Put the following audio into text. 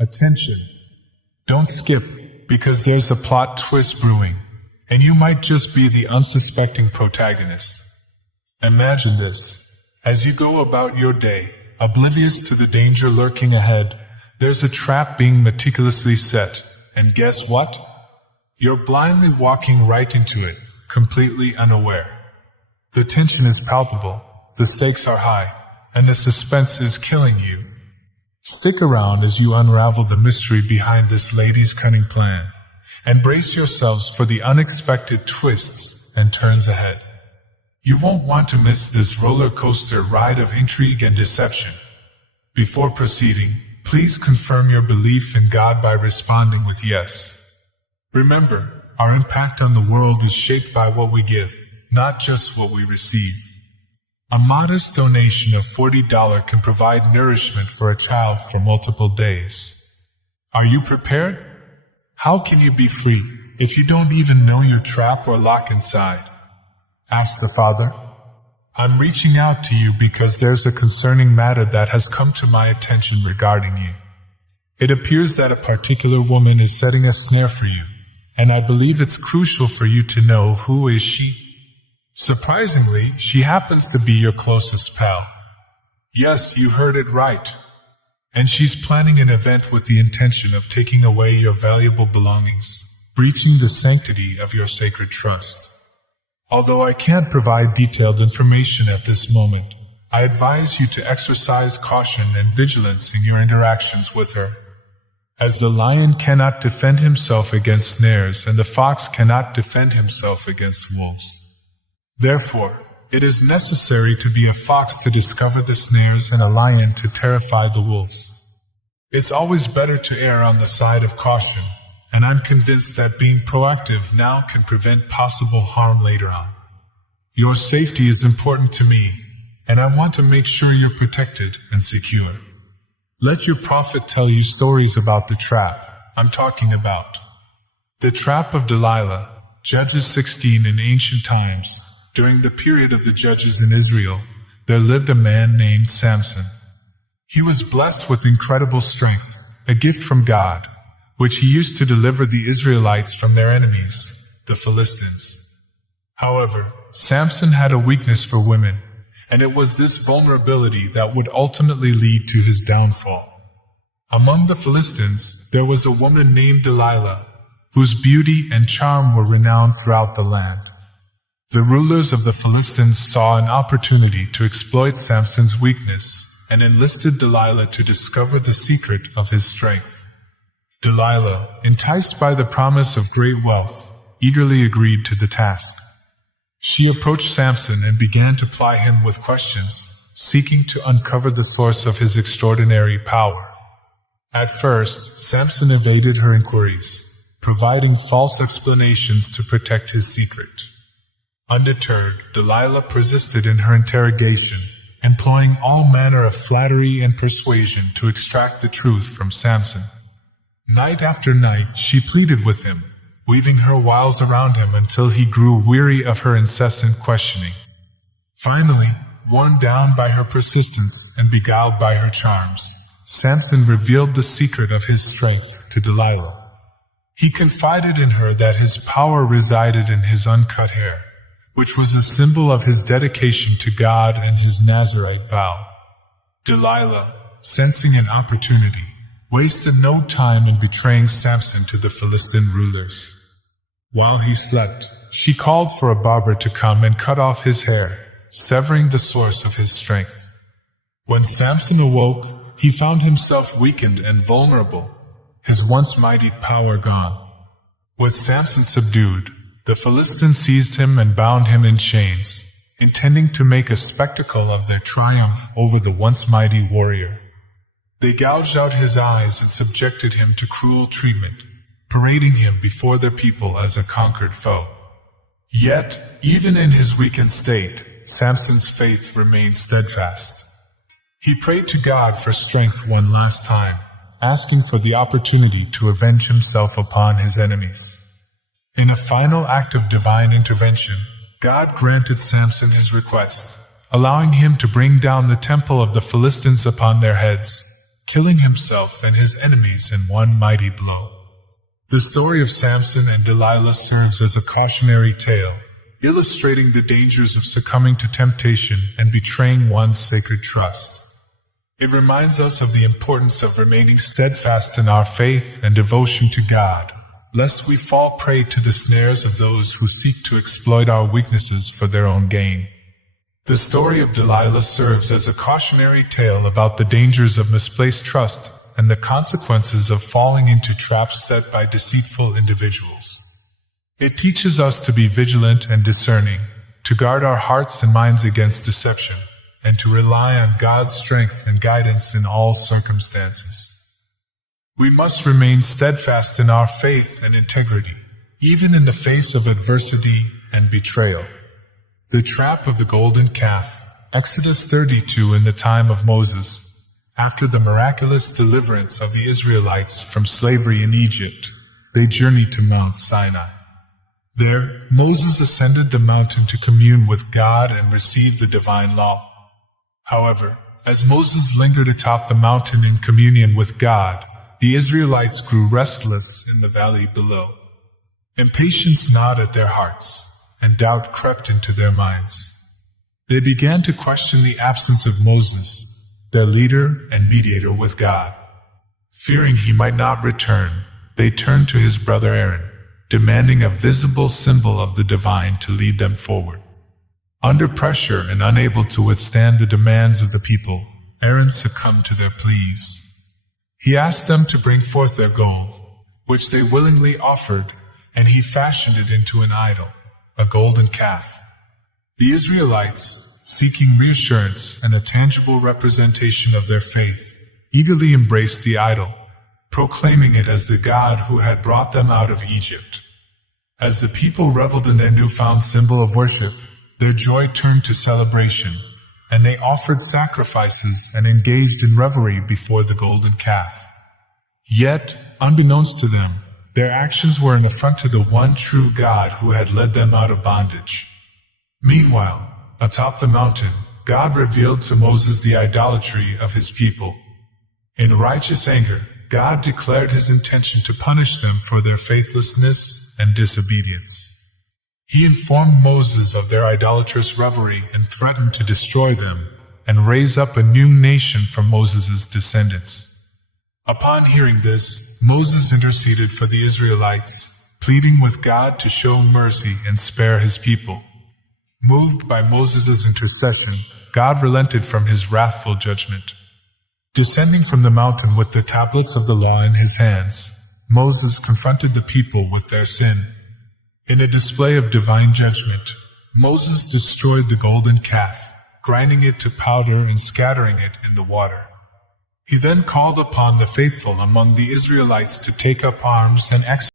Attention! Don't skip, because there's a plot twist brewing, and you might just be the unsuspecting protagonist. Imagine this. As you go about your day, oblivious to the danger lurking ahead, there's a trap being meticulously set, and guess what? You're blindly walking right into it, completely unaware. The tension is palpable, the stakes are high, and the suspense is killing you. Stick around as you unravel the mystery behind this lady's cunning plan, and brace yourselves for the unexpected twists and turns ahead. You won't want to miss this roller coaster ride of intrigue and deception. Before proceeding, please confirm your belief in God by responding with yes. Remember, our impact on the world is shaped by what we give, not just what we receive. A modest donation of $40 can provide nourishment for a child for multiple days. Are you prepared? How can you be free if you don't even know your trap or lock inside? Ask the Father. I'm reaching out to you because there's a concerning matter that has come to my attention regarding you. It appears that a particular woman is setting a snare for you, and I believe it's crucial for you to know who is she. Surprisingly, she happens to be your closest pal. Yes, you heard it right. And she's planning an event with the intention of taking away your valuable belongings, breaching the sanctity of your sacred trust. Although I can't provide detailed information at this moment, I advise you to exercise caution and vigilance in your interactions with her. As the lion cannot defend himself against snares and the fox cannot defend himself against wolves. Therefore, it is necessary to be a fox to discover the snares and a lion to terrify the wolves. It's always better to err on the side of caution, and I'm convinced that being proactive now can prevent possible harm later on. Your safety is important to me, and I want to make sure you're protected and secure. Let your prophet tell you stories about the trap I'm talking about. The trap of Delilah, Judges 16. In ancient times, during the period of the judges in Israel, there lived a man named Samson. He was blessed with incredible strength, a gift from God, which he used to deliver the Israelites from their enemies, the Philistines. However, Samson had a weakness for women, and it was this vulnerability that would ultimately lead to his downfall. Among the Philistines, there was a woman named Delilah, whose beauty and charm were renowned throughout the land. The rulers of the Philistines saw an opportunity to exploit Samson's weakness and enlisted Delilah to discover the secret of his strength. Delilah, enticed by the promise of great wealth, eagerly agreed to the task. She approached Samson and began to ply him with questions, seeking to uncover the source of his extraordinary power. At first, Samson evaded her inquiries, providing false explanations to protect his secret. Undeterred, Delilah persisted in her interrogation, employing all manner of flattery and persuasion to extract the truth from Samson. Night after night, she pleaded with him, weaving her wiles around him until he grew weary of her incessant questioning. Finally, worn down by her persistence and beguiled by her charms, Samson revealed the secret of his strength to Delilah. He confided in her that his power resided in his uncut hair, which was a symbol of his dedication to God and his Nazirite vow. Delilah, sensing an opportunity, wasted no time in betraying Samson to the Philistine rulers. While he slept, she called for a barber to come and cut off his hair, severing the source of his strength. When Samson awoke, he found himself weakened and vulnerable, his once mighty power gone. With Samson subdued, the Philistines seized him and bound him in chains, intending to make a spectacle of their triumph over the once mighty warrior. They gouged out his eyes and subjected him to cruel treatment, parading him before their people as a conquered foe. Yet, even in his weakened state, Samson's faith remained steadfast. He prayed to God for strength one last time, asking for the opportunity to avenge himself upon his enemies. In a final act of divine intervention, God granted Samson his request, allowing him to bring down the temple of the Philistines upon their heads, killing himself and his enemies in one mighty blow. The story of Samson and Delilah serves as a cautionary tale, illustrating the dangers of succumbing to temptation and betraying one's sacred trust. It reminds us of the importance of remaining steadfast in our faith and devotion to God, lest we fall prey to the snares of those who seek to exploit our weaknesses for their own gain. The story of Delilah serves as a cautionary tale about the dangers of misplaced trust and the consequences of falling into traps set by deceitful individuals. It teaches us to be vigilant and discerning, to guard our hearts and minds against deception, and to rely on God's strength and guidance in all circumstances. We must remain steadfast in our faith and integrity, even in the face of adversity and betrayal. The trap of the golden calf, Exodus 32. In the time of Moses, after the miraculous deliverance of the Israelites from slavery in Egypt, they journeyed to Mount Sinai. There, Moses ascended the mountain to commune with God and receive the divine law. However, as Moses lingered atop the mountain in communion with God, the Israelites grew restless in the valley below. Impatience gnawed at their hearts, and doubt crept into their minds. They began to question the absence of Moses, their leader and mediator with God. Fearing he might not return, they turned to his brother Aaron, demanding a visible symbol of the divine to lead them forward. Under pressure and unable to withstand the demands of the people, Aaron succumbed to their pleas. He asked them to bring forth their gold, which they willingly offered, and he fashioned it into an idol, a golden calf. The Israelites, seeking reassurance and a tangible representation of their faith, eagerly embraced the idol, proclaiming it as the God who had brought them out of Egypt. As the people reveled in their newfound symbol of worship, their joy turned to celebration, and they offered sacrifices and engaged in revelry before the golden calf. Yet, unbeknownst to them, their actions were an affront to the one true God who had led them out of bondage. Meanwhile, atop the mountain, God revealed to Moses the idolatry of his people. In righteous anger, God declared his intention to punish them for their faithlessness and disobedience. He informed Moses of their idolatrous revelry and threatened to destroy them and raise up a new nation from Moses' descendants. Upon hearing this, Moses interceded for the Israelites, pleading with God to show mercy and spare his people. Moved by Moses' intercession, God relented from his wrathful judgment. Descending from the mountain with the tablets of the law in his hands, Moses confronted the people with their sin. In a display of divine judgment, Moses destroyed the golden calf, grinding it to powder and scattering it in the water. He then called upon the faithful among the Israelites to take up arms and execute